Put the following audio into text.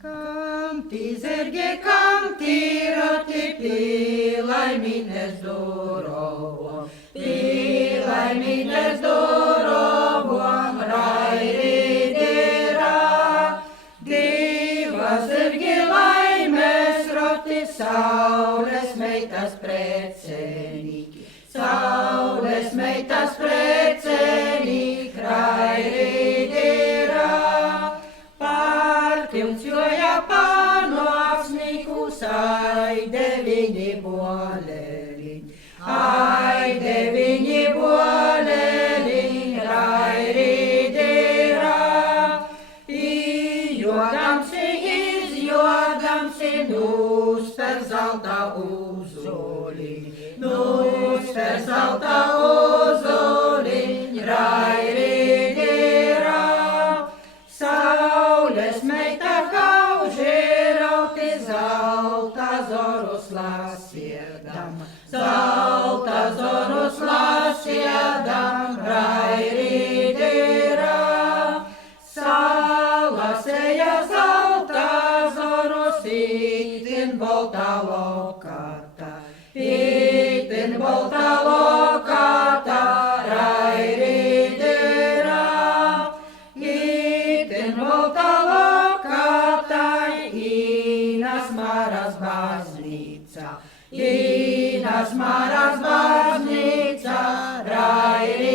Kam ti zirgi, kam ti rati, pilaj mine zdorovo, pilaj mine zdorovo, rairi dira. Diva zirgi laimes roti, saules meitas precenīgi, saules meitas precenīgi, rairi dira. Tilcjoja panu apsnikus, ai deviņi boleliņi, ai deviņi boleliņi, rairidira. Jodamsi, izjodamsi, nūster zelta uzoliņi, nūster zelta uzoliņi, rairidira. Saules meita kauži rauti, zelta zorus lasiedam, zelta zorus lasiedam, rairidira. Salasēja zelta zorus, itin bolta lokata, itin bolta lokata, rairidira. Volta lokata, Inas Maras baznīca, Inas Maras baznīca, rairi.